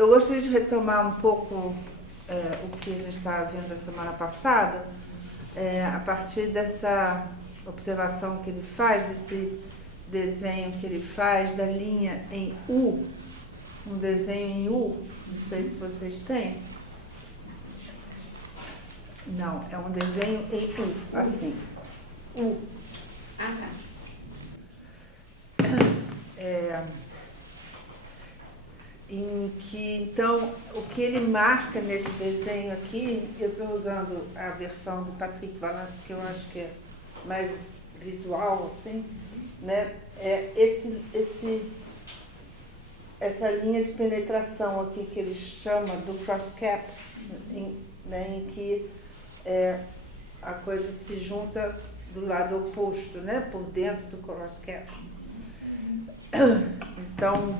eu gostaria de retomar um pouco o que a gente estava vendo a semana passada, a partir dessa observação que ele faz, desse desenho que ele faz da linha em U, um desenho em U, não sei se vocês têm. Não, é um desenho em U, assim. U. Ah, tá. Em que, então, o que ele marca nesse desenho aqui, eu estou usando a versão do Patrick Valance, que eu acho que é mais visual, assim, né? Essa linha de penetração aqui que ele chama do cross-cap, né, em que a coisa se junta do lado oposto, né, por dentro do cross-cap. Então,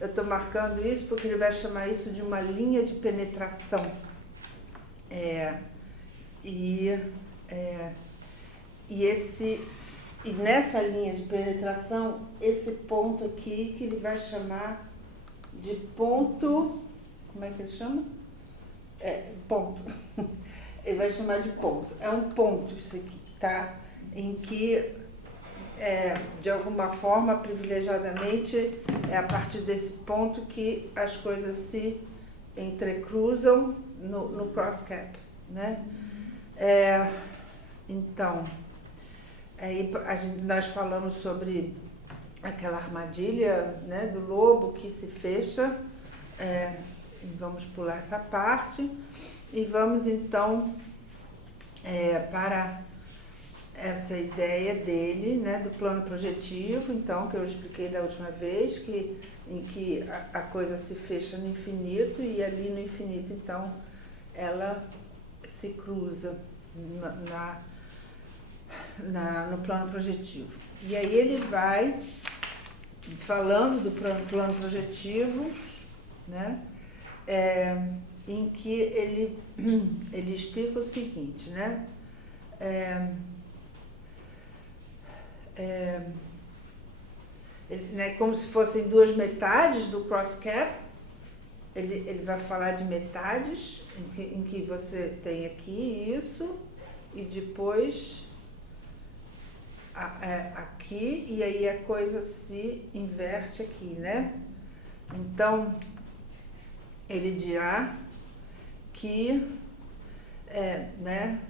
eu estou marcando isso porque ele vai chamar isso de uma linha de penetração. E nessa linha de penetração, esse ponto aqui que ele vai chamar de ponto... Como é que ele chama? Ponto. Ele vai chamar de ponto. É um ponto isso aqui, tá? Em que, de alguma forma, privilegiadamente, é a partir desse ponto que as coisas se entrecruzam no cross-cap, né? Então, aí nós falamos sobre aquela armadilha, né, do lobo que se fecha. Vamos pular essa parte e vamos então para essa ideia dele, né, do plano projetivo, então, que eu expliquei da última vez, em que a coisa se fecha no infinito e ali no infinito, então, ela se cruza no plano projetivo. E aí ele vai falando do plano projetivo, né, em que ele explica o seguinte, né, né, como se fossem duas metades do cross-cap. Ele vai falar de metades, em que você tem aqui isso, e depois aqui, e aí a coisa se inverte aqui, né? Então, ele dirá que né,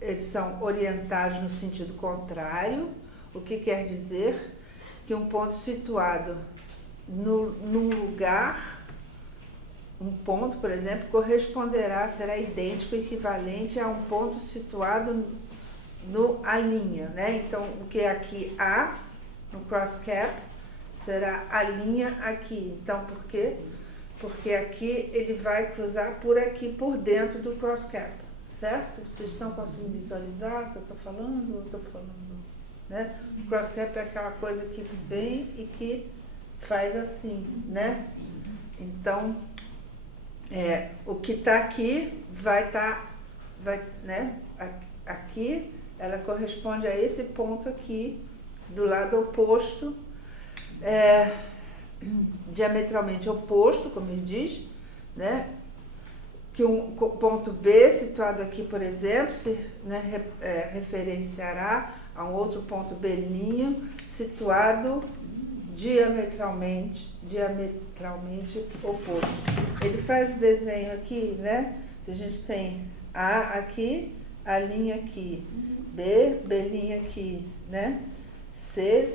eles são orientados no sentido contrário, o que quer dizer que um ponto situado num lugar, um ponto, por exemplo, será idêntico, equivalente a um ponto situado a linha, né? Então, o que é aqui A, no cross-cap, será a linha aqui. Então, por quê? Porque aqui ele vai cruzar por aqui, por dentro do cross-cap, certo? Vocês estão conseguindo visualizar o que eu estou falando? Eu estou falando, né? O cross-cap é aquela coisa que vem e que faz assim, né? Então, o que está aqui vai, né? Aqui, ela corresponde a esse ponto aqui, do lado oposto, diametralmente oposto, como ele diz, né? Que um ponto B situado aqui, por exemplo, né, referenciará a um outro ponto B' situado diametralmente oposto. Ele faz o desenho aqui, né? A gente tem A aqui, a linha aqui, B' aqui, né? C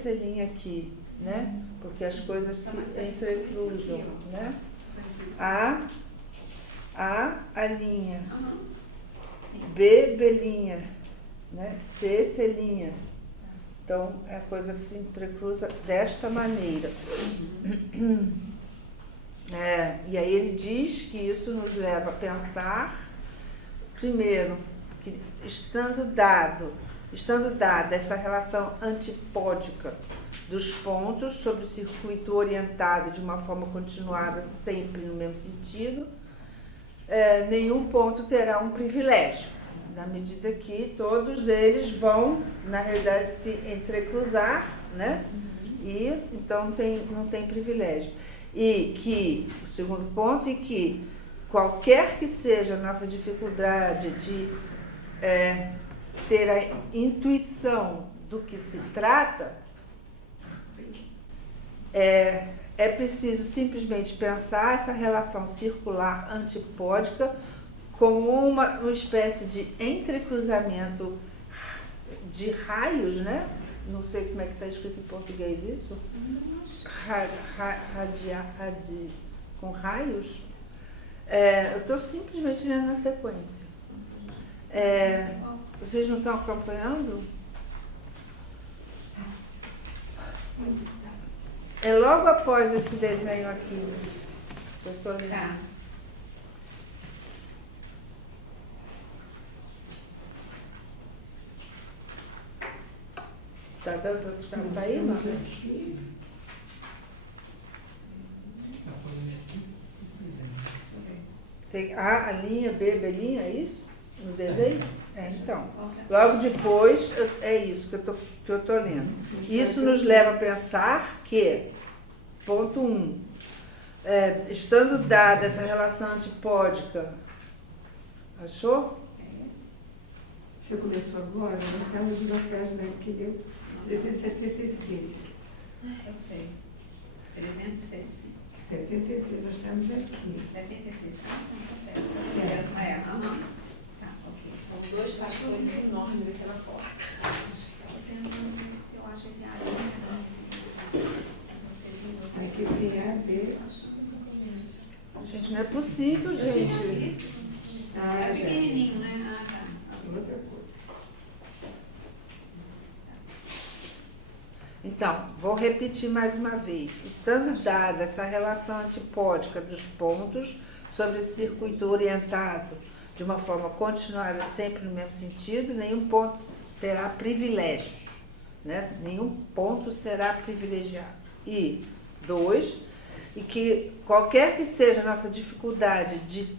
aqui, né? Porque as coisas se entrecruzam, né? A linha, B', né? C'. Então, a coisa se entrecruza desta maneira. E aí ele diz que isso nos leva a pensar, primeiro, que estando dada essa relação antipódica dos pontos sobre o circuito orientado de uma forma continuada, sempre no mesmo sentido, nenhum ponto terá um privilégio, na medida que todos eles vão, na realidade, se entrecruzar, né? E então não tem privilégio. E que, o segundo ponto, e que qualquer que seja a nossa dificuldade de ter a intuição do que se trata, é preciso simplesmente pensar essa relação circular antipódica como uma espécie de entrecruzamento de raios, né? Não sei como é que está escrito em português isso. Com raios. Eu estou simplesmente lendo na sequência. Vocês não estão acompanhando? É logo após esse desenho aqui. Eu estou lendo. Tá dando para estar tá aí, Marcos? Tem A, linha, B, linha, é isso? No desenho? Então. Logo depois, é isso que eu estou lendo. Isso nos leva a pensar que, ponto 1, estando dada essa relação antipódica, achou? Você começou agora, nós estamos na página que deu 376. Eu sei. 376. 76, nós estamos aqui. 76, tá certo. Tá ok. São dois pastores enormes naquela porta. Estou tentando ver se eu acho esse área. Aqui tem A, B. Gente, não é possível, gente. É pequenininho, né? Tá. Outra coisa. Então, vou repetir mais uma vez. Estando dada essa relação antipódica dos pontos sobre esse circuito orientado de uma forma continuada, sempre no mesmo sentido, nenhum ponto terá privilégios, né? Nenhum ponto será privilegiado. E 2, e que qualquer que seja a nossa dificuldade de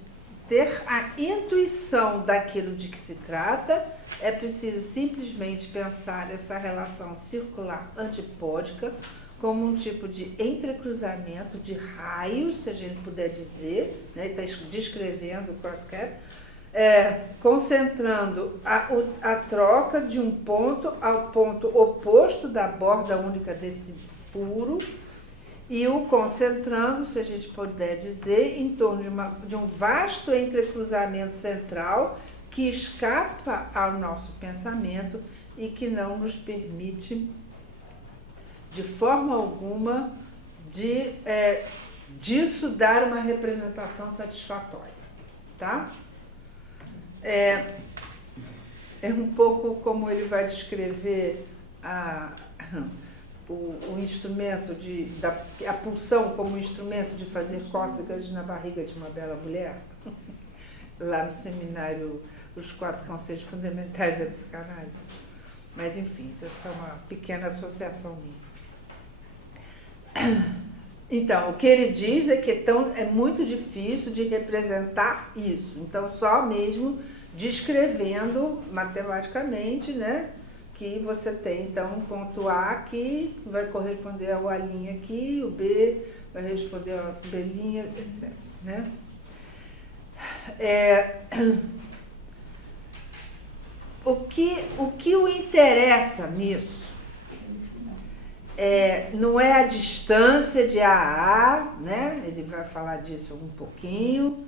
ter a intuição daquilo de que se trata, é preciso simplesmente pensar essa relação circular antipódica como um tipo de entrecruzamento de raios, se a gente puder dizer, né? Está descrevendo o cross-cap, concentrando a troca de um ponto ao ponto oposto da borda única desse furo e o concentrando, se a gente puder dizer, em torno de um vasto entrecruzamento central que escapa ao nosso pensamento e que não nos permite, de forma alguma, disso dar uma representação satisfatória, tá? É um pouco como ele vai descrever o instrumento a pulsão como instrumento de fazer cócegas na barriga de uma bela mulher, lá no seminário Os 4 Conceitos Fundamentais da Psicanálise. Mas, enfim, isso é uma pequena associação minha. Então, o que ele diz é que é muito difícil de representar isso. Então, só mesmo descrevendo matematicamente, né? Que você tem, então, um ponto A que vai corresponder ao A' aqui, o B vai responder ao B', etc. Né? O que o interessa nisso não é a distância de A a A, né? Ele vai falar disso um pouquinho,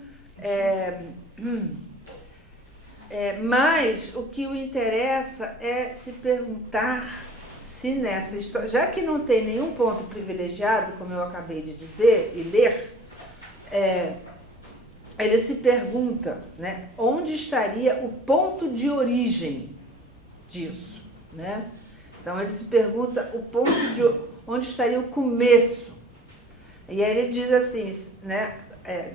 mas o que o interessa é se perguntar se nessa história, já que não tem nenhum ponto privilegiado, como eu acabei de dizer e ler, ele se pergunta, né, onde estaria o ponto de origem disso, né? Então ele se pergunta onde estaria o começo. E aí ele diz assim, né,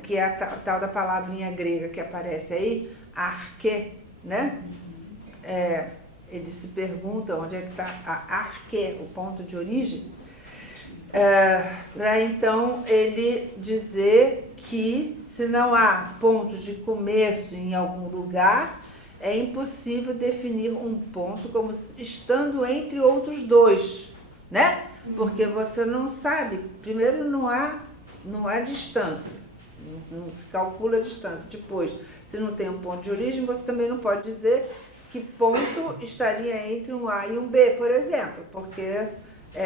que é a tal da palavrinha grega que aparece aí, arque, né? Ele se pergunta onde é que está a arque, o ponto de origem, para então ele dizer que se não há pontos de começo em algum lugar, é impossível definir um ponto como estando entre outros dois, né? Porque você não sabe, primeiro não há não há distância, não se calcula a distância. Depois, se não tem um ponto de origem, você também não pode dizer que ponto estaria entre um A e um B, por exemplo, porque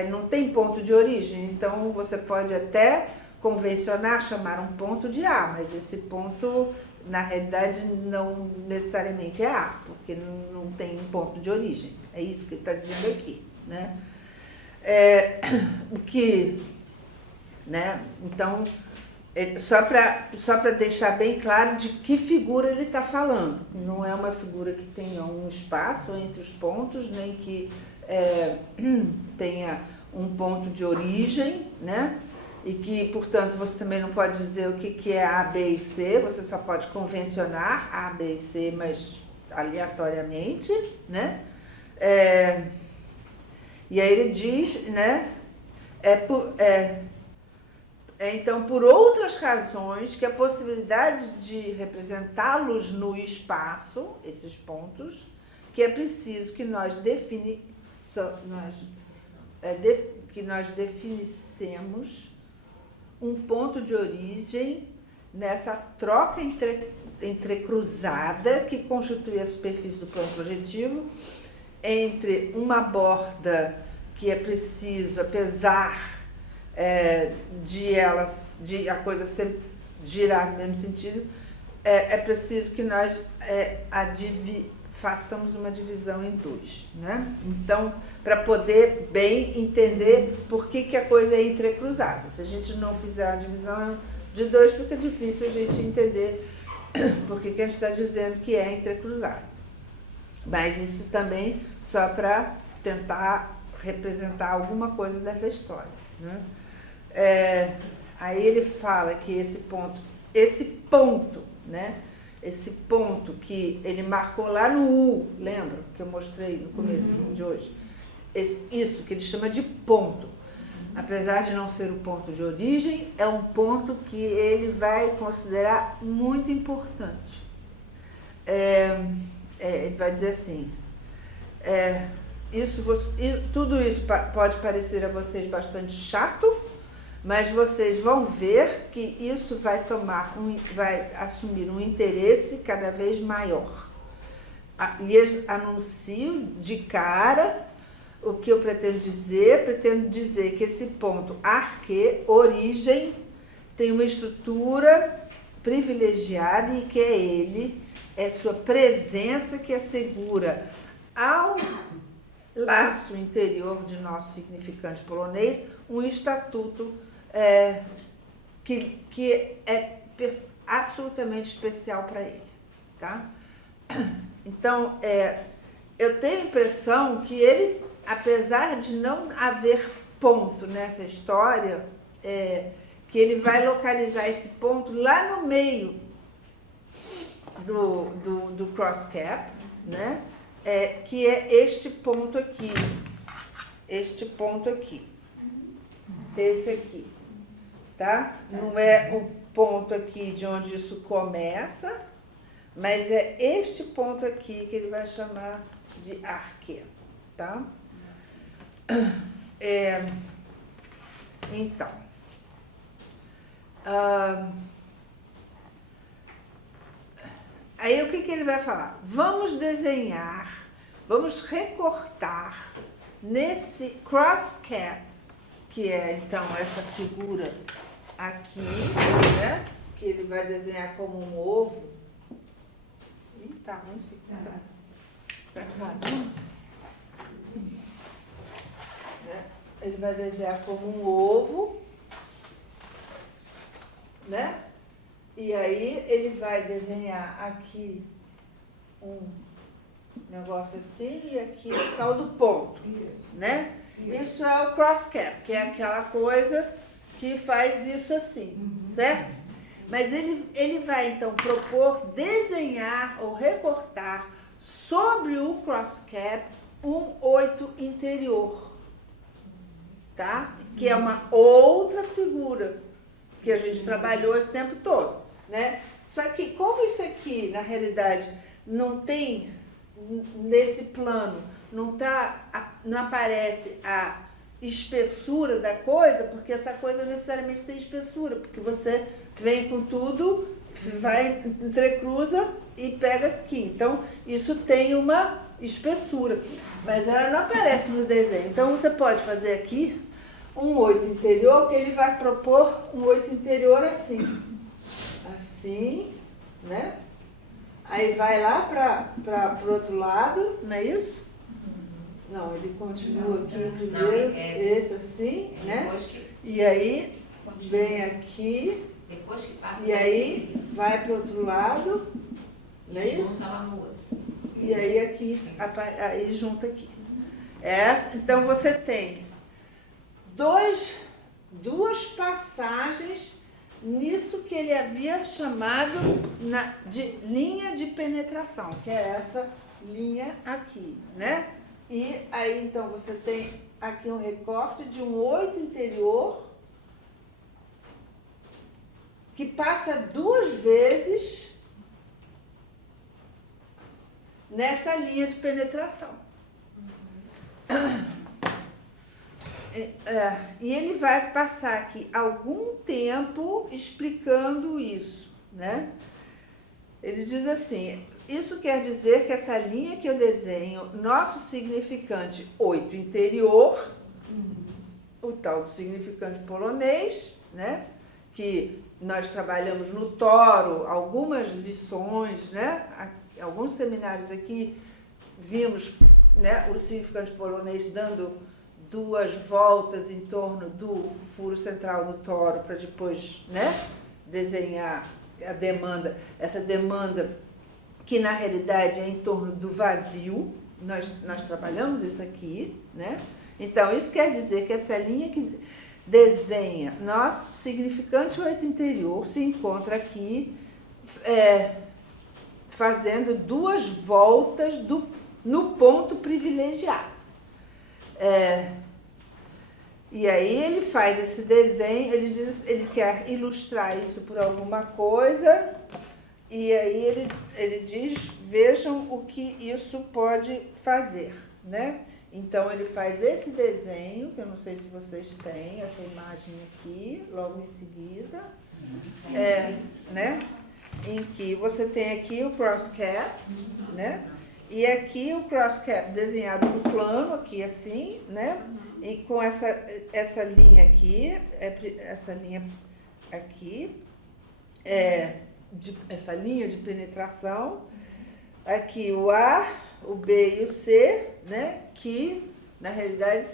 não tem ponto de origem. Então, você pode até convencionar, chamar um ponto de A, mas esse ponto, na realidade, não necessariamente é A, porque não tem um ponto de origem. É isso que ele está dizendo aqui, né? O que, né? Então, só para deixar bem claro de que figura ele está falando. Não é uma figura que tenha um espaço entre os pontos, nem que tenha um ponto de origem, né? E que, portanto, você também não pode dizer o que é A, B e C, você só pode convencionar A, B e C, mas aleatoriamente, né? E aí ele diz, né? Então, por outras razões, que a possibilidade de representá-los no espaço, esses pontos, que é preciso que nós definissemos um ponto de origem nessa troca entrecruzada que constitui a superfície do plano projetivo entre uma borda que é preciso, apesar de a coisa sempre girar no mesmo sentido, é preciso que nós façamos uma divisão em dois, né? Então, para poder bem entender por que a coisa é entrecruzada. Se a gente não fizer a divisão de dois, fica difícil a gente entender por que a gente está dizendo que é entrecruzado. Mas isso também só para tentar representar alguma coisa dessa história, né? Aí ele fala que esse ponto, né? Esse ponto que ele marcou lá no U, lembra que eu mostrei no começo de hoje? Isso que ele chama de ponto. Apesar de não ser o ponto de origem, é um ponto que ele vai considerar muito importante. Ele vai dizer assim, tudo isso pode parecer a vocês bastante chato, mas vocês vão ver que isso vai assumir um interesse cada vez maior. Lhes anuncio de cara o que eu pretendo dizer que esse ponto arque, origem, tem uma estrutura privilegiada e que é sua presença que assegura ao laço interior de nosso significante polonês um estatuto que é absolutamente especial para ele, tá? Então, eu tenho a impressão que ele, apesar de não haver ponto nessa história, que ele vai localizar esse ponto lá no meio do cross cap, né? Que é este ponto aqui, esse aqui, tá? Não é o ponto aqui de onde isso começa, mas é este ponto aqui que ele vai chamar de arque, tá? Então, aí o que ele vai falar? Vamos desenhar, vamos recortar nesse cross cap, que é então essa figura aqui, né? Que ele vai desenhar como um ovo. Ih, tá ruim isso aqui, tá claro. Ele vai desenhar como um ovo, né? E aí ele vai desenhar aqui um negócio assim e aqui o tal do ponto, né? Isso é o cross cap, que é aquela coisa que faz isso assim, certo? Mas ele vai então propor desenhar ou recortar sobre o cross cap um 8 interior, tá? Que é uma outra figura que a gente trabalhou esse tempo todo, né? Só que como isso aqui, na realidade, não tem nesse plano, não aparece a espessura da coisa, porque essa coisa necessariamente tem espessura, porque você vem com tudo, vai, entrecruza e pega aqui. Então, isso tem uma espessura, mas ela não aparece no desenho. Então, você pode fazer aqui um 8 interior, que ele vai propor um 8 interior assim. Assim, né? Aí vai lá para o outro lado, não é isso? Não, ele continua aqui primeiro, esse assim, né? E aí vem aqui, Depois que passa e aí vai para o outro lado, não é isso? lá no outro. E aí aqui, aí junta aqui. Então você tem duas passagens nisso que ele havia chamado de linha de penetração, que é essa linha aqui, né? E aí, então, você tem aqui um recorte de um 8 interior que passa 2 vezes nessa linha de penetração. E ele vai passar aqui algum tempo explicando isso, né? Ele diz assim: isso quer dizer que essa linha que eu desenho, nosso significante 8 interior, o tal do significante polonês, né? Que nós trabalhamos no Toro, algumas lições, né? Alguns seminários aqui vimos, né, o significante polonês dando 2 voltas em torno do furo central do Toro para depois, né, desenhar a demanda, essa demanda que na realidade é em torno do vazio. Nós trabalhamos isso aqui, né? Então, isso quer dizer que essa linha que desenha nosso significante 8 interior se encontra aqui fazendo 2 voltas no ponto privilegiado. E aí ele faz esse desenho, ele quer ilustrar isso por alguma coisa, e aí ele diz, vejam o que isso pode fazer, né? Então ele faz esse desenho, que eu não sei se vocês têm, essa imagem aqui, logo em seguida, né? Em que você tem aqui o cross cap, né? E aqui o cross cap desenhado no plano, aqui assim, né? E com essa linha aqui, essa linha aqui, essa linha de penetração, aqui o A, o B e o C, né? Que na realidade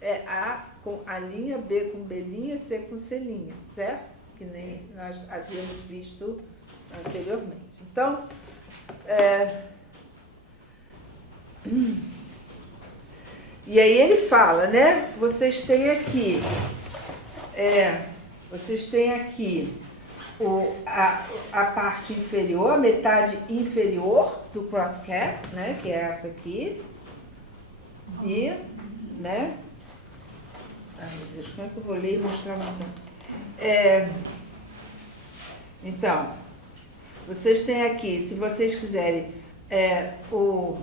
é A com A linha, B com B linha, C com C linha, certo? Que nem nós havíamos visto anteriormente. Então, e aí ele fala, né? Vocês têm aqui a parte inferior, a metade inferior do cross cap, né? Que é essa aqui. E, né? Ai, meu Deus, como é que eu vou ler e mostrar então, vocês têm aqui, se vocês quiserem, o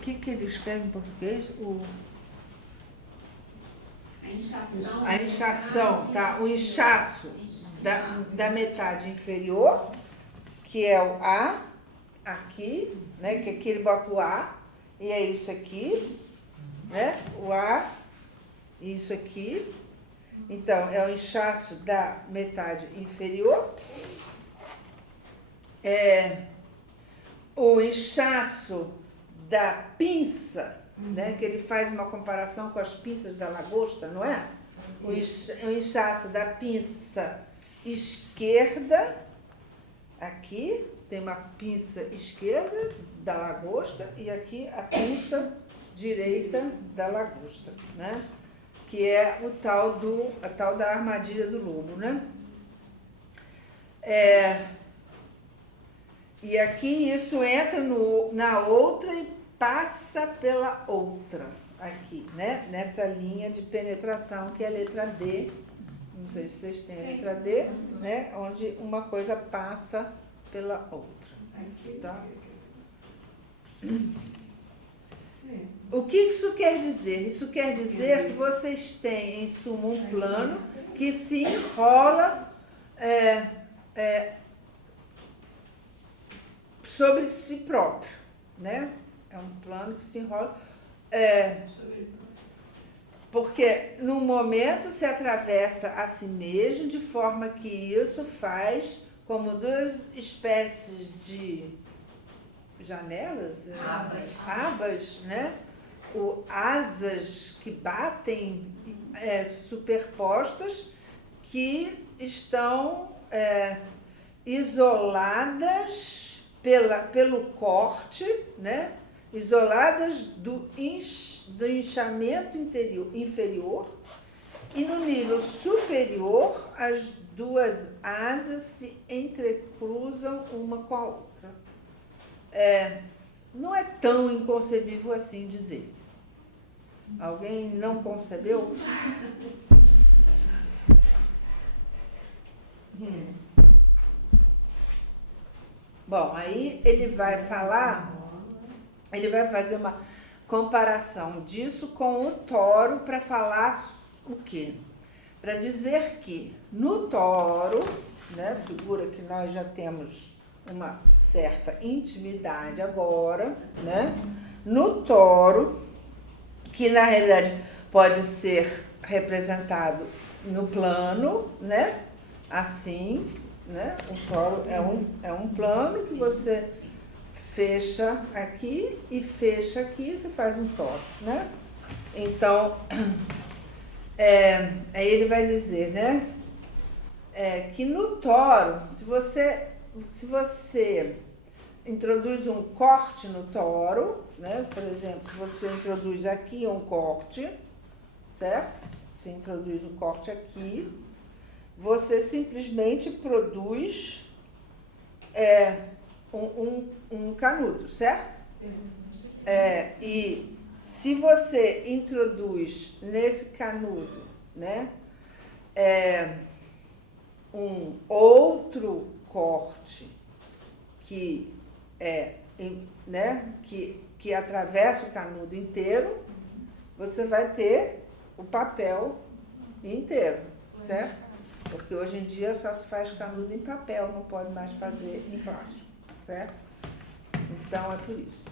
que ele escreve em português? A inchação, tá? O inchaço da metade inferior, que é o A, aqui, né? Que aqui ele bota o A, e é isso aqui, né? O A, isso aqui. Então, é o inchaço da metade inferior. O inchaço da pinça, né, que ele faz uma comparação com as pinças da lagosta, não é? O inchaço da pinça esquerda, aqui tem uma pinça esquerda da lagosta e aqui a pinça direita da lagosta, né? Que é a tal da armadilha do lobo, né? E aqui isso entra na outra e passa pela outra, aqui, né? Nessa linha de penetração que é a letra D. Não sei se vocês têm a letra D, né? Onde uma coisa passa pela outra. Tá? O que isso quer dizer? Isso quer dizer que vocês têm, em suma, um plano que se enrola sobre si próprio, né? É um plano que se enrola. Porque, num momento, se atravessa a si mesmo, de forma que isso faz como duas espécies de janelas, abas, né? Asas que batem superpostas, que estão isoladas pelo corte, né? Isoladas do inchamento inferior, e no nível superior as duas asas se entrecruzam uma com a outra. Não é tão inconcebível assim dizer. Alguém não concebeu? Bom, aí ele vai falar, ele vai fazer uma comparação disso com o toro para falar o quê? Para dizer que no toro, né, figura que nós já temos uma certa intimidade agora, né? No toro, que na realidade pode ser representado no plano, né? Assim, né? O toro é um plano que você fecha aqui e fecha aqui, você faz um toro, né? Então, aí ele vai dizer, né? Que no toro, se você introduz um corte no toro, né? Por exemplo, se você introduz aqui um corte, certo? Você introduz um corte aqui, você simplesmente produz um canudo, certo? E se você introduz nesse canudo, né, um outro corte que que atravessa o canudo inteiro, você vai ter o papel inteiro, certo? Porque hoje em dia só se faz canudo em papel, não pode mais fazer em plástico, certo? Então é por isso.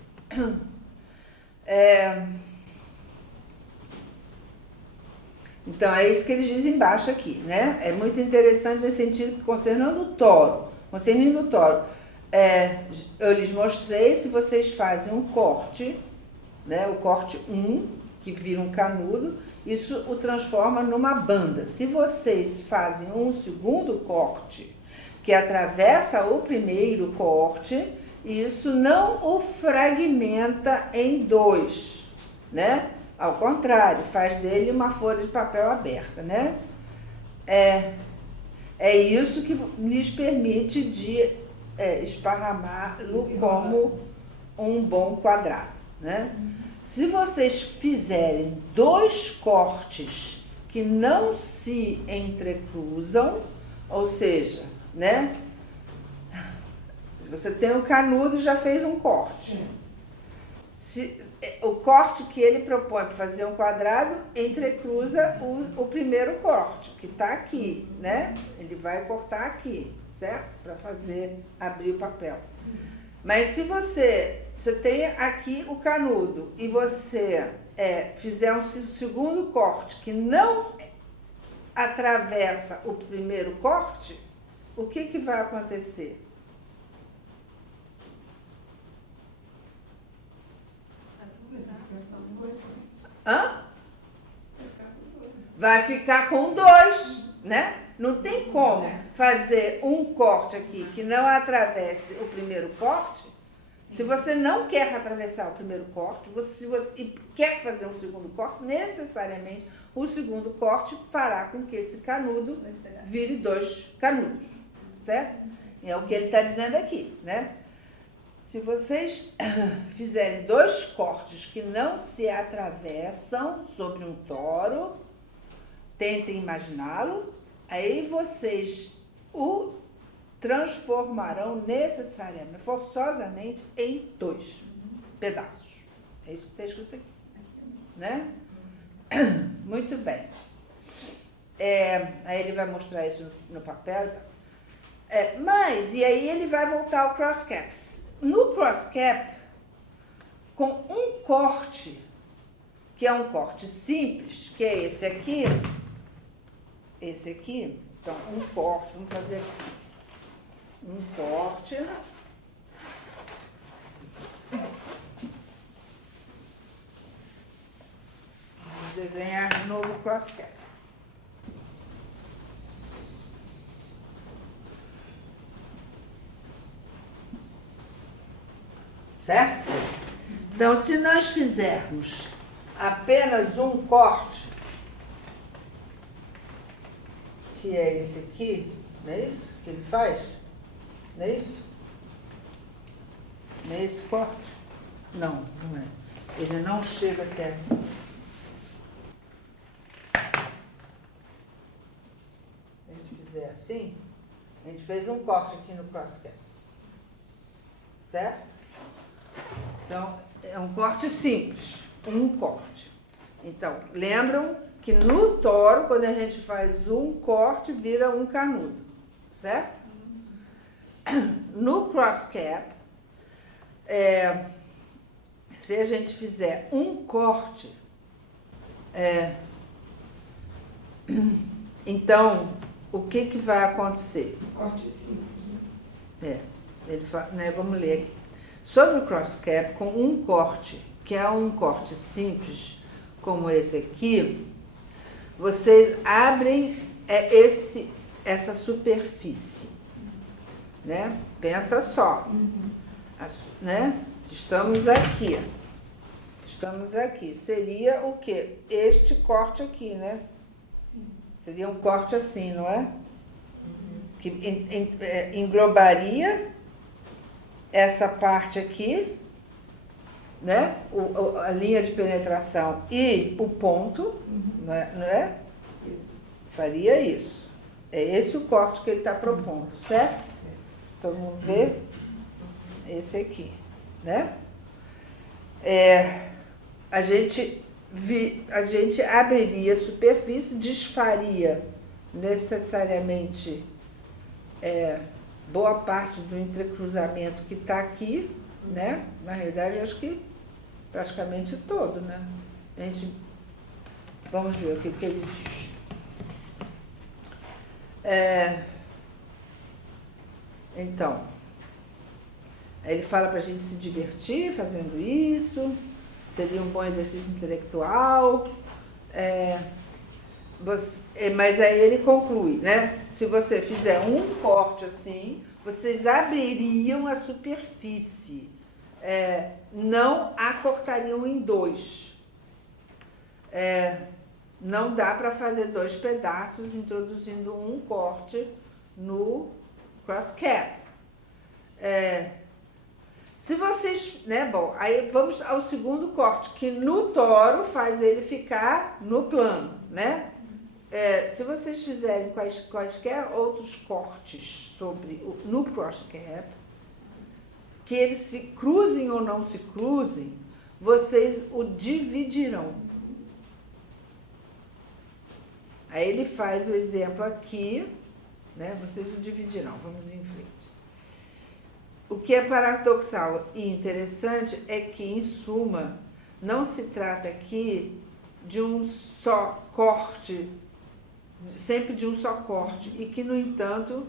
Então é isso que eles dizem embaixo aqui, né? É muito interessante nesse sentido que concernendo o toro, eu lhes mostrei, se vocês fazem um corte, né? O corte 1, que vira um canudo, isso o transforma numa banda. Se vocês fazem um segundo corte, que atravessa o primeiro corte, isso não o fragmenta em dois, né? Ao contrário, faz dele uma folha de papel aberta, né? É isso que lhes permite de esparramá-lo como um bom quadrado, né? Se vocês fizerem dois cortes que não se entrecruzam, ou seja, né? Você tem um canudo e já fez um corte. O corte que ele propõe para fazer um quadrado entrecruza o primeiro corte, que está aqui, né? Ele vai cortar aqui, certo? Para abrir o papel. Mas se você tem aqui o canudo e você fizer um segundo corte que não atravessa o primeiro corte, o que vai acontecer? Vai ficar com dois, né? Não tem como fazer um corte aqui que não atravesse o primeiro corte. Se você não quer atravessar o primeiro corte, se você quer fazer um segundo corte, necessariamente o segundo corte fará com que esse canudo vire dois canudos, certo? É o que ele está dizendo aqui, né? Se vocês fizerem dois cortes que não se atravessam sobre um toro, tentem imaginá-lo, aí vocês o transformarão necessariamente, forçosamente, em dois pedaços, É isso que está escrito aqui, né? Muito bem. Aí ele vai mostrar isso no papel e tal. Mas, e aí ele vai voltar ao cross caps. No cross cap, com um corte, que é um corte simples, que é esse aqui, então um corte, vamos fazer aqui, um corte, vamos desenhar de novo o cross cap. Certo? Então, se nós fizermos apenas um corte, que é esse aqui, não é isso que ele faz? Não é isso? Não é esse corte? Não, não é. Ele não chega até. Se a gente fizer assim, a gente fez um corte aqui no cross cap. Certo? Então, é um corte simples, um corte. Então, lembram que no toro, quando a gente faz um corte, vira um canudo, certo? No cross cap, se a gente fizer um corte, então, o que vai acontecer? Corte simples. Vamos ler aqui. Sobre o cross cap, com um corte, que é um corte simples, como esse aqui, vocês abrem essa superfície, né? Pensa só, né? Estamos aqui. Seria o quê? Este corte aqui, né? Sim. Seria um corte assim, não é? Que englobaria essa parte aqui, né? A linha de penetração e o ponto, não é? Isso. Faria isso. É esse o corte que ele está propondo, certo? Todo mundo vê? Esse aqui, né? A gente abriria a superfície, desfaria necessariamente boa parte do entrecruzamento que está aqui, né? Na realidade, acho que praticamente todo, né? Vamos ver o que ele diz. Então, ele fala para a gente se divertir fazendo isso, seria um bom exercício intelectual, mas aí ele conclui, né? Se você fizer um corte assim, vocês abririam a superfície, não a cortariam em dois. Não dá para fazer dois pedaços introduzindo um corte no cross cap. Se vocês, né? Bom, aí vamos ao segundo corte, que no toro faz ele ficar no plano, né? Se vocês fizerem quaisquer outros cortes no cross cap, que eles se cruzem ou não se cruzem, vocês o dividirão. Aí ele faz o exemplo aqui, né? Vocês o dividirão. Vamos em frente. O que é paradoxal e interessante é que, em suma, não se trata aqui de um só corte, sempre de um só corte, e que, no entanto,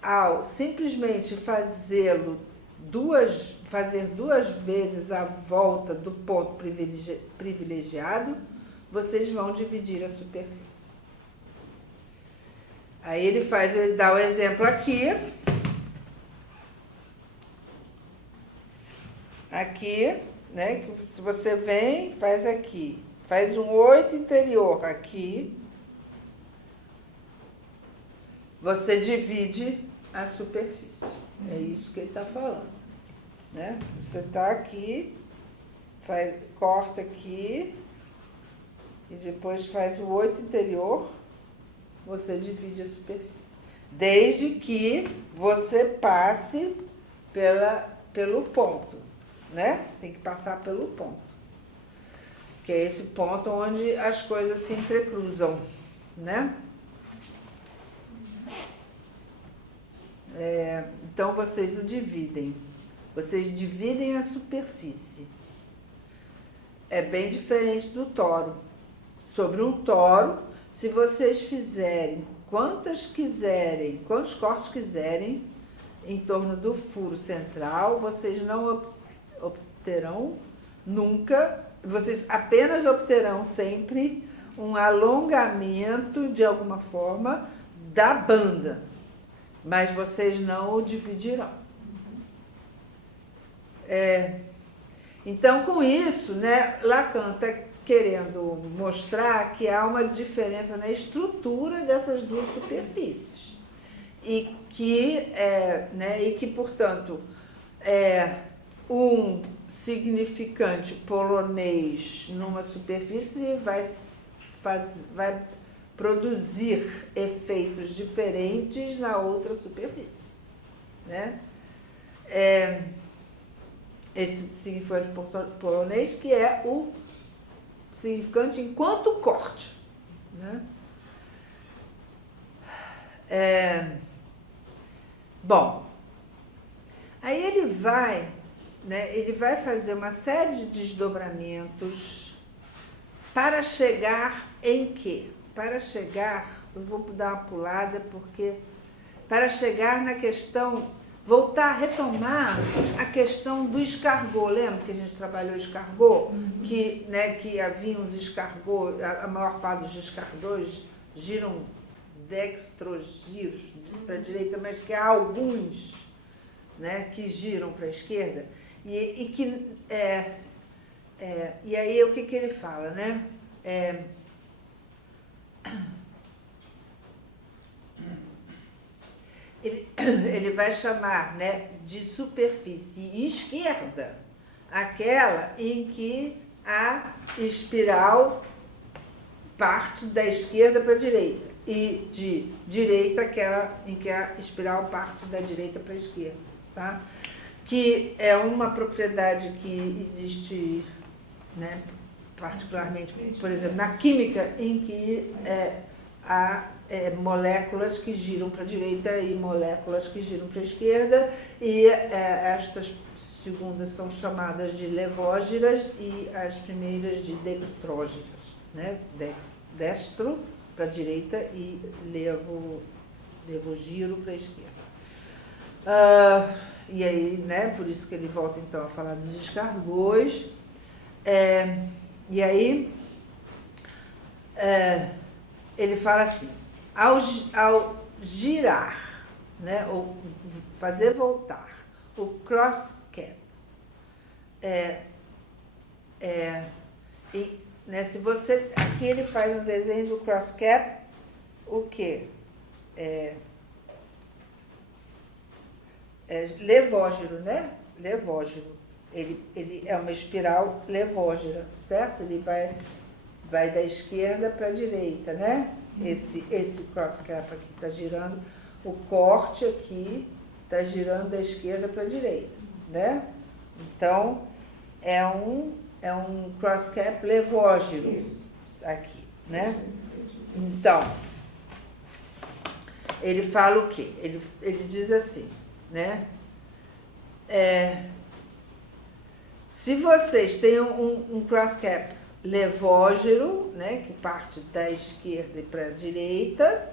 ao simplesmente fazer duas vezes a volta do ponto privilegiado, vocês vão dividir a superfície. Aí ele dá o exemplo aqui. Aqui, né? Que se você vem, faz aqui. Faz um 8 interior aqui. Você divide a superfície. É isso que ele está falando, né? Você está aqui, corta aqui e depois faz o 8 interior, você divide a superfície. Desde que você passe pelo ponto. né? Tem que passar pelo ponto. Que é esse ponto onde as coisas se entrecruzam, né? Então, vocês o dividem. Vocês dividem a superfície. É bem diferente do toro. Sobre um toro, se vocês fizerem quantos cortes quiserem em torno do furo central, vocês não obterão nunca, vocês apenas obterão sempre um alongamento, de alguma forma, da banda, mas vocês não o dividirão. Então, com isso, né, Lacan está querendo mostrar que há uma diferença na estrutura dessas duas superfícies e que, portanto, um significante polonês numa superfície vai produzir efeitos diferentes na outra superfície, né? Esse significante polonês que é o significante enquanto corte, né? Bom, aí ele vai fazer uma série de desdobramentos para chegar em quê? Para chegar, eu vou dar uma pulada, para chegar na questão, retomar a questão do escargot. Lembra que a gente trabalhou escargot? Que havia uns escargot, a maior parte dos escargots giram dextrogiros para a direita, mas que há alguns, né, que giram para a esquerda. E aí o que ele fala, né? Ele vai chamar, né, de superfície esquerda aquela em que a espiral parte da esquerda para a direita, e de direita aquela em que a espiral parte da direita para a esquerda, tá? Que é uma propriedade que existe, né, particularmente, por exemplo, na química, em que há moléculas que giram para a direita e moléculas que giram para a esquerda, e estas segundas são chamadas de levógiras e as primeiras de dextrógiras, né? Destro para a direita e levogiro para a esquerda. E aí, né, por isso que ele volta então a falar dos escargots. E aí ele fala assim: ao girar, né, ou fazer voltar o cross cap, né, se você, aqui ele faz um desenho do cross cap, o quê? Levógiro, né? Levógiro. Ele é uma espiral levógira, certo? Ele vai da esquerda para a direita, né? Esse cross cap aqui está girando, o corte aqui está girando da esquerda para a direita, né? Então, é um cross cap levógiro aqui, né? Então, ele fala o quê? Ele diz assim, né? Se vocês têm um cross cap levógero, né, que parte da esquerda para a direita,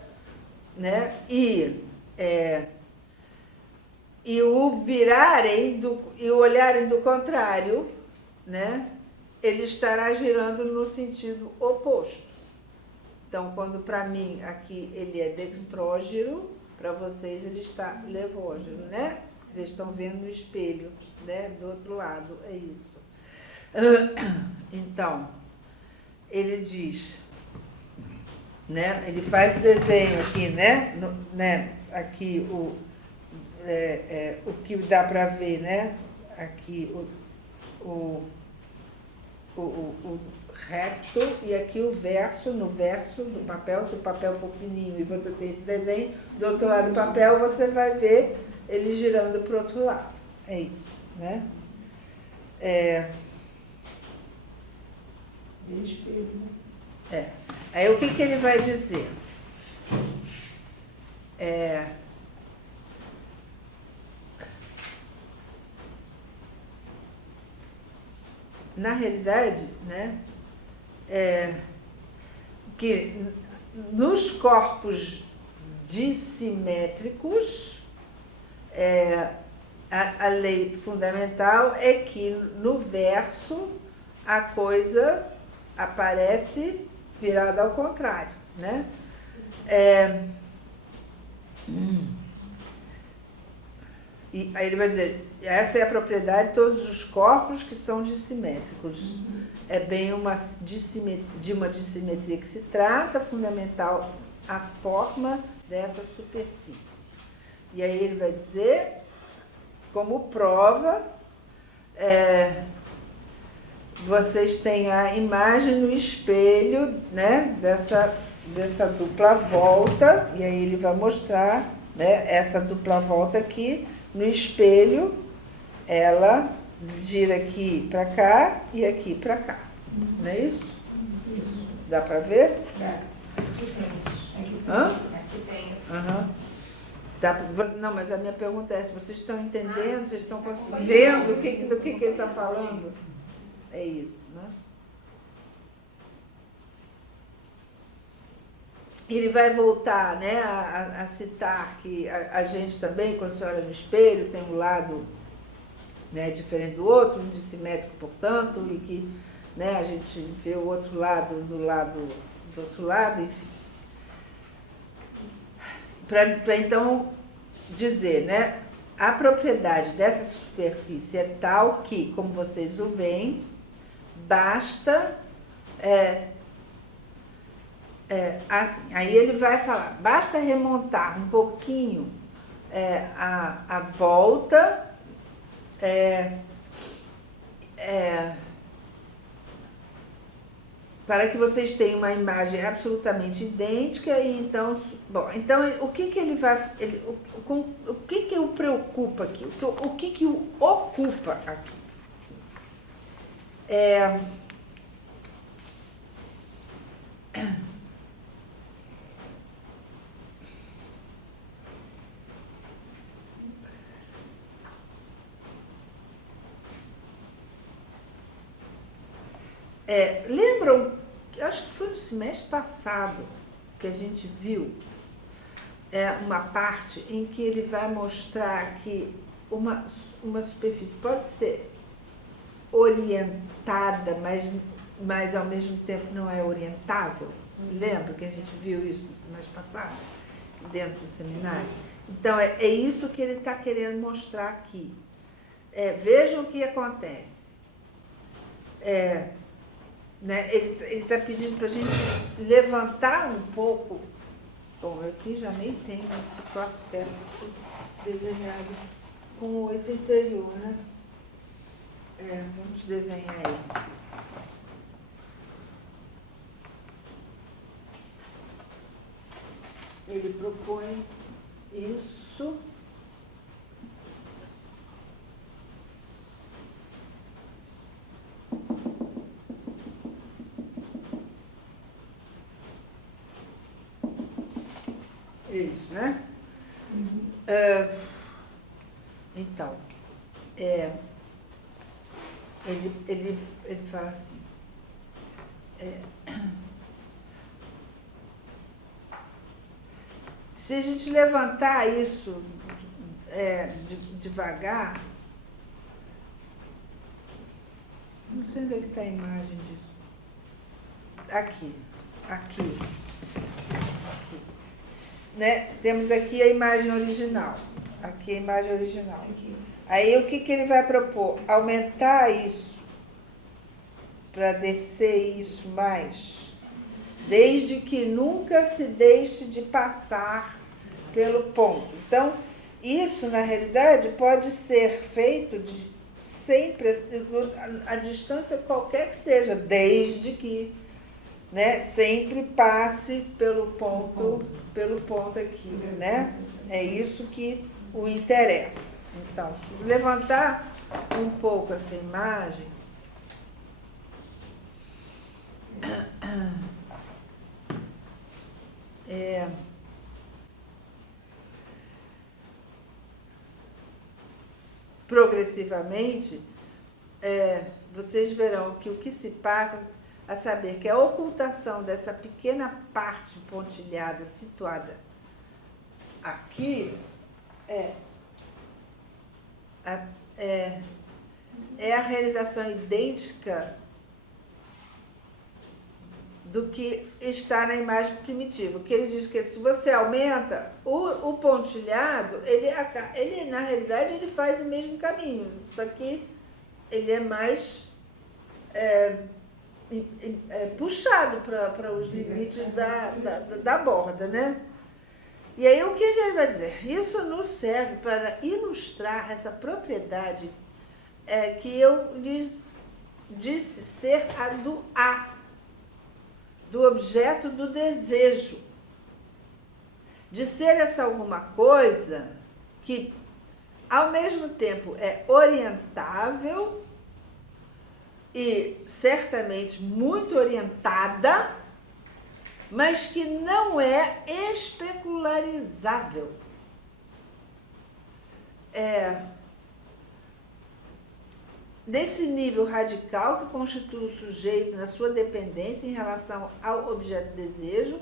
né, e o virarem e o olharem do contrário, né, ele estará girando no sentido oposto. Então, quando para mim aqui ele é dextrógiro, para vocês ele está levógiro, né? Vocês estão vendo no espelho, né, do outro lado, é isso. Então, ele diz, né, ele faz o desenho aqui, né, aqui o que dá para ver, né, aqui o reto e aqui o verso, no verso do papel, se o papel for fininho e você tem esse desenho, do outro lado do papel você vai ver ele girando para o outro lado, é isso, né. Bem espelho, né? Aí o que ele vai dizer? Na realidade, né, que nos corpos dissimétricos, a lei fundamental é que no verso a coisa aparece virada ao contrário, né? E aí ele vai dizer, essa é a propriedade de todos os corpos que são dissimétricos. É bem de uma dissimetria que se trata, fundamental a forma dessa superfície. E aí ele vai dizer, como prova, vocês têm a imagem no espelho, né, dessa dupla volta, e aí ele vai mostrar, né, essa dupla volta aqui no espelho, ela gira aqui para cá e aqui para cá. Não é isso? Isso. Dá para ver? Dá. Aqui tem. Hã? Aqui tem. Aham. Não, mas a minha pergunta é, vocês estão entendendo, vocês estão acompanhando. vendo do que ele está falando? É isso, né? Ele vai voltar, né, a citar que a gente também, quando você olha no espelho, tem um lado, né, diferente do outro, um dissimétrico, portanto, e que, né, a gente vê o outro lado do outro lado, enfim. Para então dizer, né, a propriedade dessa superfície é tal que, como vocês o veem, basta assim, aí ele vai falar, basta remontar um pouquinho a volta para que vocês tenham uma imagem absolutamente idêntica. E então, bom, então o que ele vai, o que o preocupa aqui, o que o ocupa aqui? Lembram, acho que foi no semestre passado que a gente viu uma parte em que ele vai mostrar que uma superfície pode ser orientada, mas ao mesmo tempo não é orientável. Lembra que a gente viu isso no semestre passado, dentro do seminário? Então, é isso que ele está querendo mostrar aqui. Vejam o que acontece. Né, ele está pedindo para a gente levantar um pouco. Bom, eu aqui já nem tenho esse crosshair desenhado com o 8 interior, né? Vamos desenhar aí. Ele propõe isso. Isso, né? Então, ele fala assim, se a gente levantar isso devagar, não sei onde é que está a imagem disso. Aqui. Né? Temos aqui a imagem original. Aqui a imagem original. Aí o que ele vai propor? Aumentar isso para descer isso mais, desde que nunca se deixe de passar pelo ponto. Então, isso na realidade pode ser feito sempre a distância qualquer que seja, desde que, né, sempre passe pelo ponto aqui, né? É isso que o interessa. Então, se levantar um pouco essa imagem, progressivamente, vocês verão que o que se passa a saber que a ocultação dessa pequena parte pontilhada situada aqui é a realização idêntica do que está na imagem primitiva. Que ele diz que se você aumenta o pontilhado, ele na realidade ele faz o mesmo caminho, só que ele é mais puxado para os limites da borda, né? E aí o que ele vai dizer? Isso nos serve para ilustrar essa propriedade que eu lhes disse ser a do do objeto do desejo, de ser essa alguma coisa que ao mesmo tempo é orientável e certamente muito orientada, mas que não é especularizável. Nesse nível radical que constitui o sujeito na sua dependência em relação ao objeto de desejo,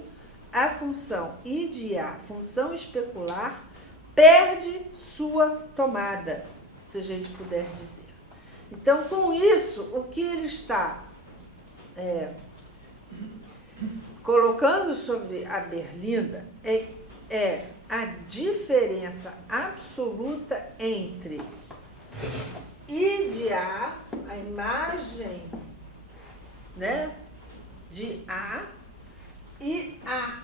a função idear, função especular, perde sua tomada, se a gente puder dizer. Então, com isso, o que ele está colocando sobre a berlinda é a diferença absoluta entre idear, a imagem, né, de A, e A.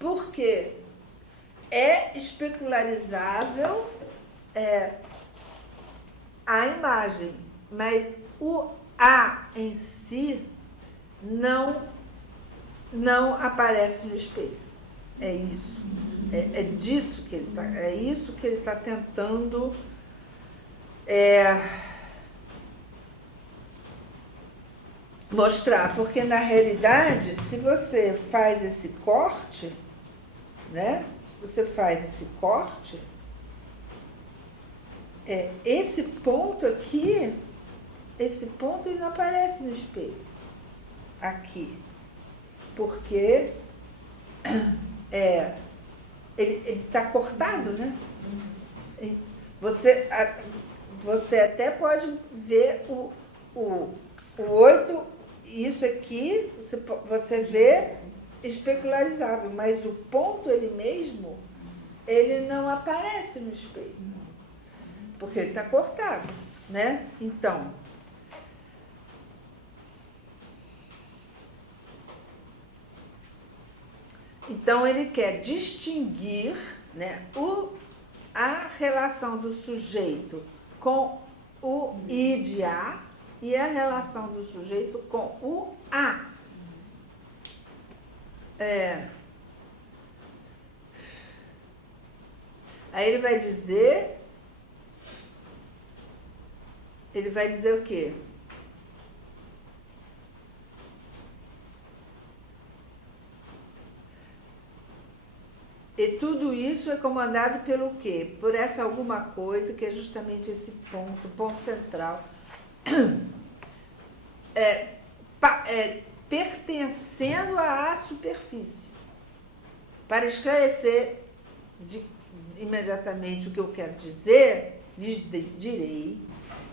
Porque é especularizável a imagem, mas o A em si não aparece no espelho. É isso. É disso que ele tá, é isso que ele está tentando mostrar, porque na realidade, se você faz esse corte, né? Se você faz esse corte, esse ponto aqui, esse ponto ele não aparece no espelho, aqui, porque ele está cortado, né? Você até pode ver o 8, isso aqui, você vê especularizável, mas o ponto ele mesmo, ele não aparece no espelho, porque ele está cortado, né? Então ele quer distinguir, né, a relação do sujeito com o idear e a relação do sujeito com o A. Aí ele vai dizer o quê? E tudo isso é comandado pelo quê? Por essa alguma coisa que é justamente esse ponto, o ponto central, pertencendo à superfície. Para esclarecer imediatamente o que eu quero dizer, lhes direi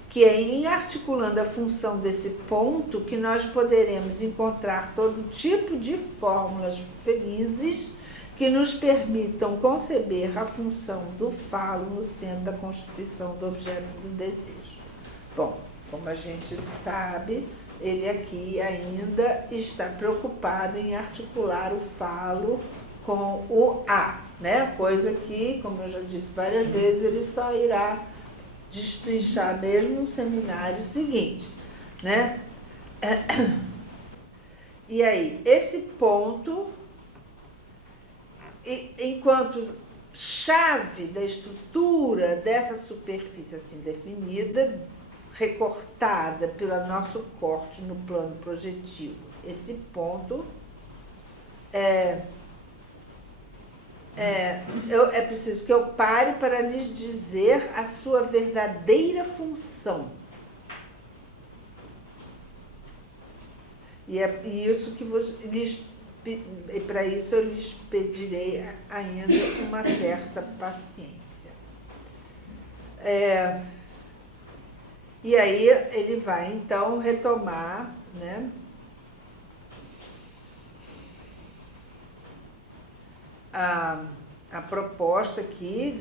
que é em articulando a função desse ponto que nós poderemos encontrar todo tipo de fórmulas felizes que nos permitam conceber a função do falo no centro da constituição do objeto do desejo. Bom, como a gente sabe, ele aqui ainda está preocupado em articular o falo com o A, né? Coisa que, como eu já disse várias vezes, ele só irá destrinchar mesmo no seminário seguinte, né? E aí, esse ponto, enquanto chave da estrutura dessa superfície assim definida, recortada pelo nosso corte no plano projetivo. Esse ponto é preciso que eu pare para lhes dizer a sua verdadeira função. E é isso que e para isso eu lhes pedirei ainda uma certa paciência. E aí ele vai então retomar, né, a proposta aqui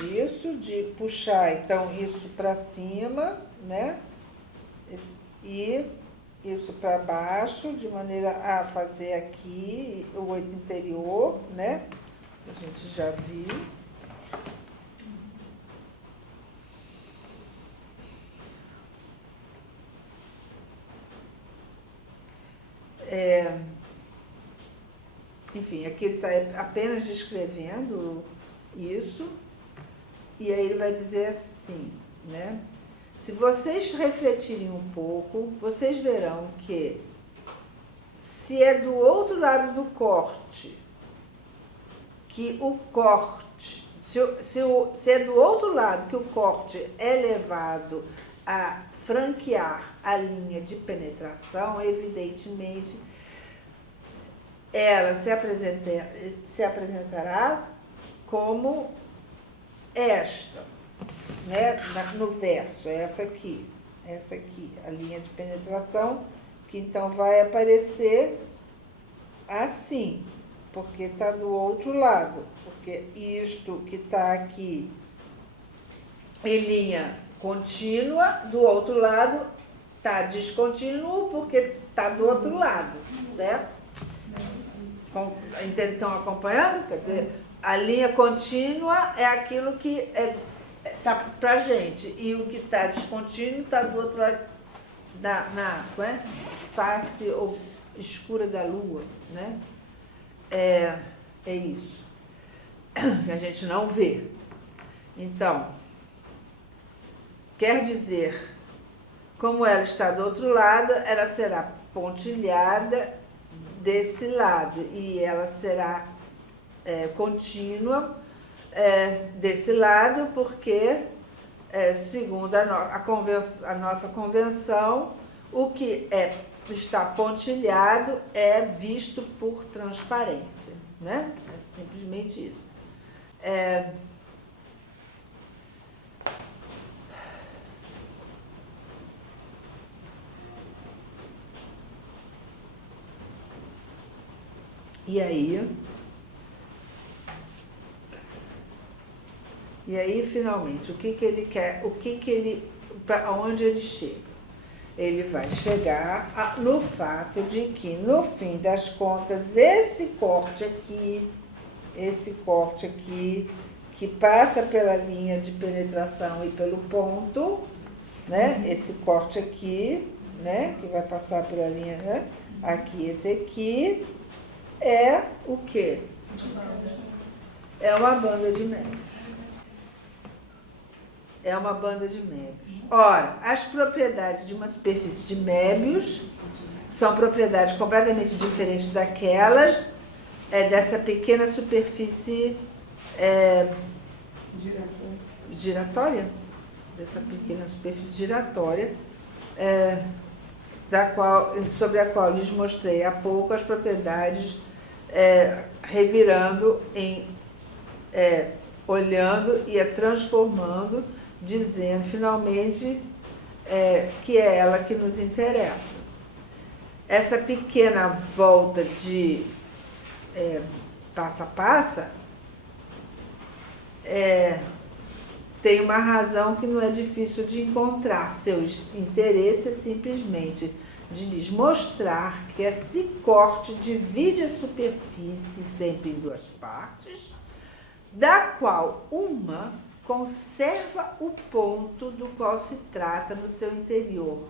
disso, de puxar então isso para cima, né, e isso para baixo, de maneira a fazer aqui o oito interior, né, a gente já viu. Enfim, aqui ele está apenas descrevendo isso, e aí ele vai dizer assim, né? Se vocês refletirem um pouco, vocês verão que se é do outro lado do corte, que o corte, se é do outro lado que o corte é levado a franquear a linha de penetração, evidentemente, ela se apresentará como esta, né? No verso, essa aqui, a linha de penetração, que então vai aparecer assim, porque está do outro lado, porque isto que está aqui em linha contínua, do outro lado está descontínuo, porque está do outro lado, certo? Estão acompanhando? Quer dizer, a linha contínua é aquilo que está para a gente, e o que está descontínuo está do outro lado, na face ou escura da lua, né? É isso que a gente não vê. Então, quer dizer, como ela está do outro lado, ela será pontilhada desse lado, e ela será contínua desse lado, porque, segundo a nossa convenção, o que está pontilhado é visto por transparência, né? É simplesmente isso. E aí, finalmente, o que ele quer, aonde ele chega? Ele vai chegar no fato de que, no fim das contas, esse corte aqui, que passa pela linha de penetração e pelo ponto, né? Esse corte aqui, né? Que vai passar pela linha, né? Aqui, esse aqui é o quê? É uma banda de Möbius. É uma banda de Möbius. Ora, as propriedades de uma superfície de Möbius são propriedades completamente diferentes daquelas dessa pequena superfície giratória, dessa pequena superfície giratória, sobre a qual lhes mostrei há pouco as propriedades, revirando, olhando e transformando, dizendo finalmente que é ela que nos interessa. Essa pequena volta de passo a passo tem uma razão que não é difícil de encontrar. Seu interesse é simplesmente de lhes mostrar que esse corte divide a superfície sempre em duas partes, da qual uma conserva o ponto do qual se trata no seu interior,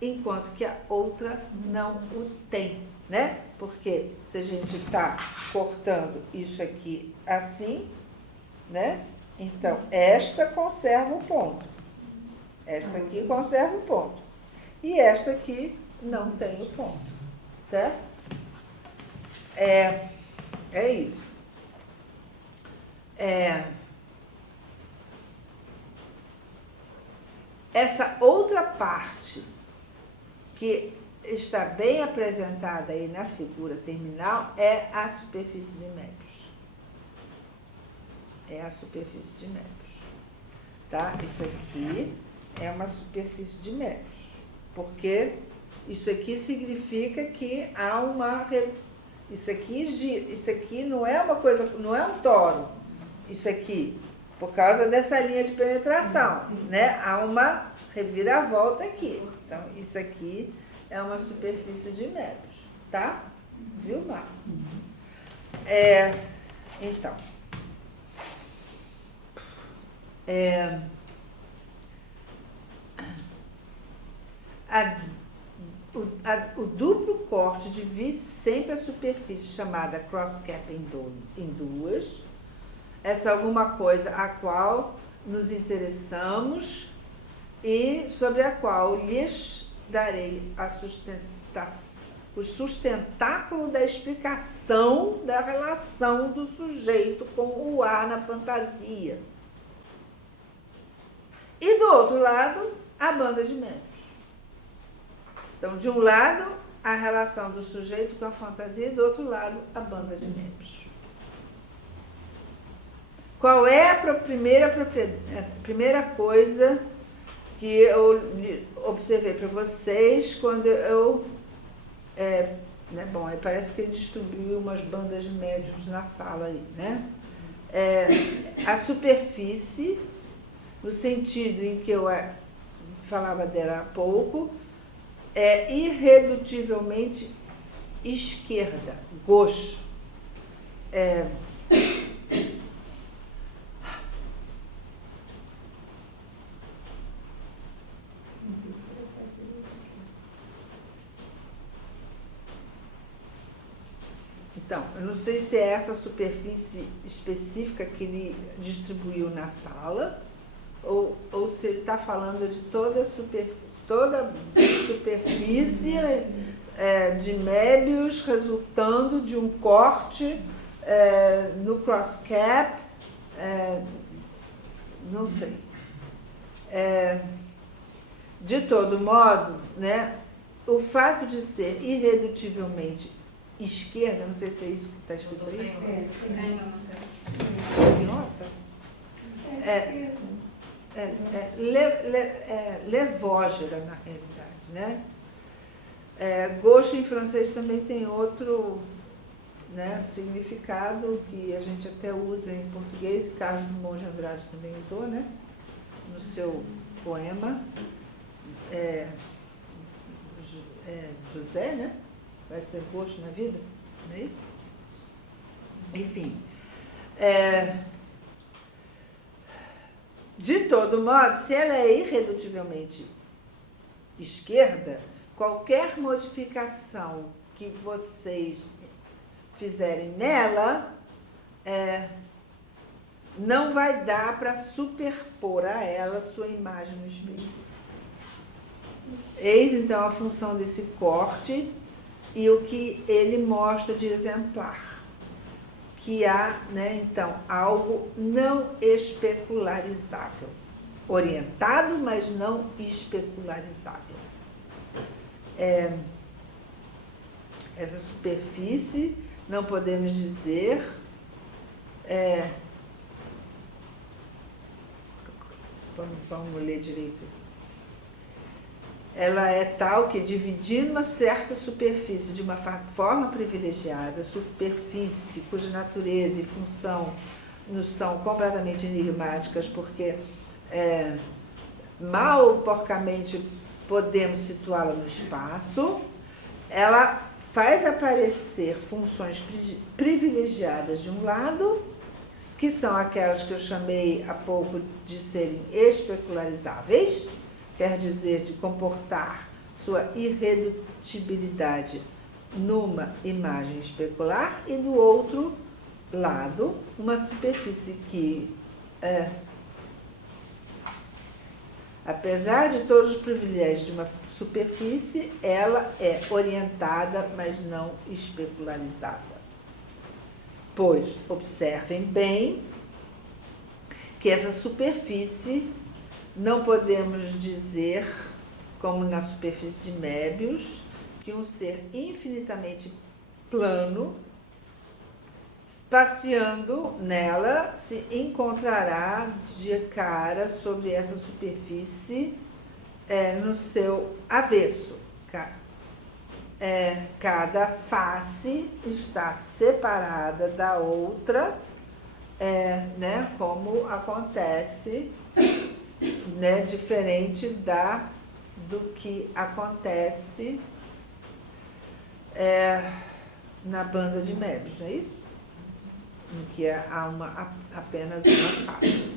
enquanto que a outra não o tem. né? Porque se a gente está cortando isso aqui assim, né? Então, esta conserva o ponto. Esta aqui conserva o ponto. E esta aqui não tem o ponto, certo? É isso. Essa outra parte que está bem apresentada aí na figura terminal é a superfície de Möbius. É a superfície de Möbius. Tá? Isso aqui é uma superfície de Möbius. Porque isso aqui significa que há uma... Isso aqui não é uma coisa, não é um toro. Isso aqui, por causa dessa linha de penetração, né? Há uma reviravolta aqui. Então, isso aqui é uma superfície de Möbius, tá? Viu, Mar? Então, o duplo corte divide sempre a superfície chamada cross-cap em duas. Essa é alguma coisa a qual nos interessamos e sobre a qual lhes darei o sustentáculo da explicação da relação do sujeito com o ar na fantasia. E do outro lado, a banda de Möbius. Então, de um lado, a relação do sujeito com a fantasia e do outro lado, a banda de Möbius. Qual é a primeira coisa que eu observei para vocês quando eu... né, bom, aí parece que ele distribuiu umas bandas de Möbius na sala aí, né? A superfície, no sentido em que eu falava dela há pouco, é irredutivelmente esquerda, gauche. Então, eu não sei se é essa superfície específica que ele distribuiu na sala, ou se ele está falando de toda a superfície de Möbius resultando de um corte no cross-cap, não sei. De todo modo, né, o fato de ser irredutivelmente esquerda, não sei se é isso que está escrito aí. Levógera, na realidade, né? Gauche em francês também tem outro, né, significado que a gente até usa em português, Carlos Drummond de Andrade também usou, né, no seu poema José, né? Vai ser gauche na vida, não é isso? Enfim. De todo modo, se ela é irredutivelmente esquerda, qualquer modificação que vocês fizerem nela não vai dar para superpor a ela sua imagem no espelho. Eis então a função desse corte e o que ele mostra de exemplar, que há, né, então, algo não especularizável, orientado, mas não especularizável. Essa superfície, não podemos dizer, vamos ler direito isso aqui. Ela é tal que, dividindo uma certa superfície de uma forma privilegiada, superfície cuja natureza e função nos são completamente enigmáticas, porque mal ou porcamente podemos situá-la no espaço, ela faz aparecer funções privilegiadas de um lado, que são aquelas que eu chamei há pouco de serem especularizáveis, quer dizer, de comportar sua irredutibilidade numa imagem especular e do outro lado, uma superfície que, apesar de todos os privilégios de uma superfície, ela é orientada, mas não especularizada. Pois, observem bem que essa superfície não podemos dizer, como na superfície de Möbius, que um ser infinitamente plano, passeando nela, se encontrará de cara sobre essa superfície no seu avesso. Cada face está separada da outra, né, como acontece, né, diferente do que acontece na banda de Möbius, não é isso? Em que há apenas uma face.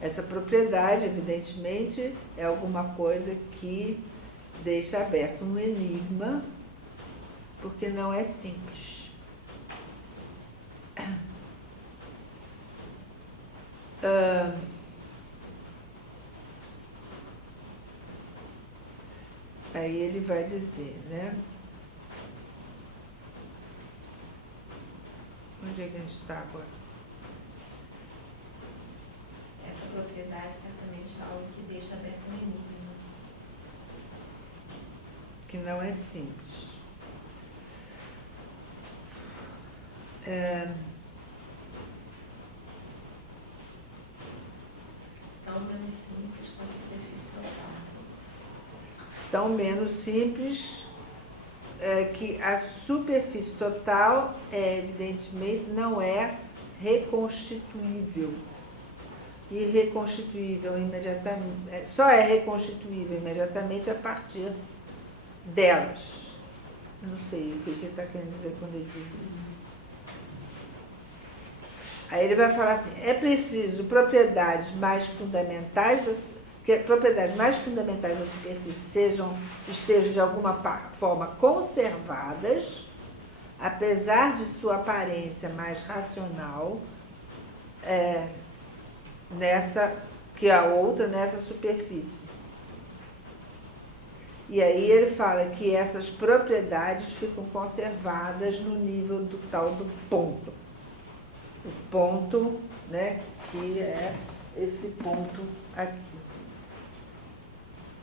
Essa propriedade, evidentemente, é alguma coisa que deixa aberto um enigma, porque não é simples. Aí ele vai dizer, né? Onde é que a gente está agora? Essa propriedade certamente é algo que deixa aberto um enigma. Que não é simples. Tão menos simples quanto a superfície total. Tão menos simples que a superfície total, evidentemente, não é reconstituível. E reconstituível imediatamente, só é reconstituível imediatamente a partir delas. Eu não sei o que ele está querendo dizer quando ele diz isso. Aí ele vai falar assim, é preciso propriedades mais fundamentais que as propriedades mais fundamentais da superfície estejam de alguma forma conservadas, apesar de sua aparência mais racional, que a outra nessa superfície. E aí ele fala que essas propriedades ficam conservadas no nível do tal do ponto. O ponto, né, que é esse ponto aqui.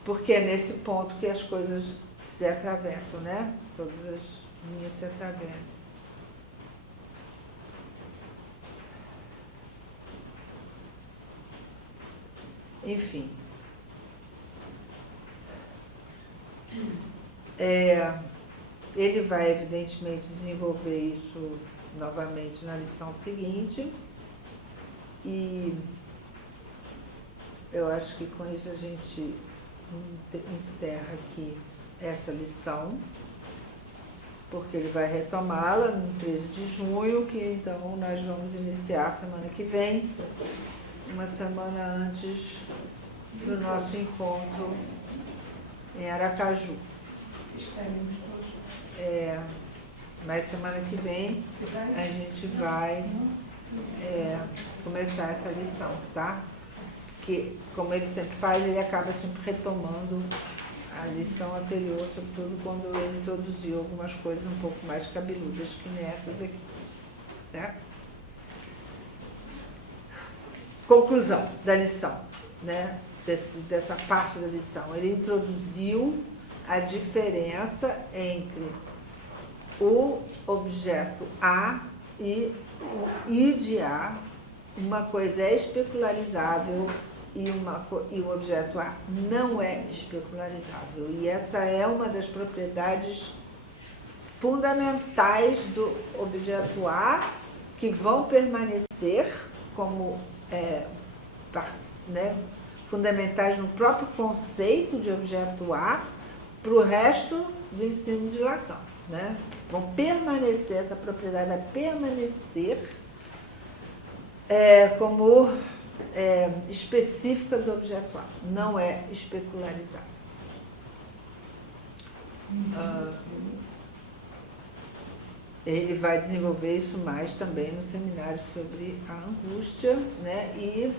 Porque é nesse ponto que as coisas se atravessam, né? Todas as linhas se atravessam. Enfim. Ele vai, evidentemente, desenvolver isso novamente na lição seguinte. E eu acho que com isso a gente encerra aqui essa lição, porque ele vai retomá-la no 13 de junho, que então nós vamos iniciar semana que vem, uma semana antes do nosso encontro em Aracaju. Estaremos todos. Mas semana que vem a gente vai começar essa lição, tá? Que, como ele sempre faz, ele acaba sempre retomando a lição anterior, sobretudo quando ele introduziu algumas coisas um pouco mais cabeludas que nessas aqui, certo? Conclusão da lição, né? Dessa parte da lição. Ele introduziu a diferença entre o objeto A e o I de A. Uma coisa é especularizável e o objeto A não é especularizável. E essa é uma das propriedades fundamentais do objeto A, que vão permanecer como fundamentais no próprio conceito de objeto A para o resto do ensino de Lacan, né? Vão permanecer, essa propriedade vai permanecer como específica do objeto A, não é especularizável. Ele vai desenvolver isso mais também no seminário sobre a angústia, né? E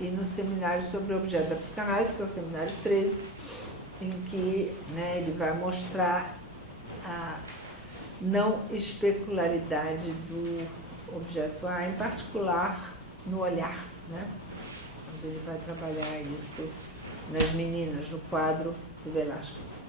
no seminário sobre o objeto da psicanálise, que é o seminário 13, em que, né, ele vai mostrar a não especularidade do objeto A, em particular no olhar, né? Onde ele vai trabalhar isso nas meninas, no quadro do Velázquez.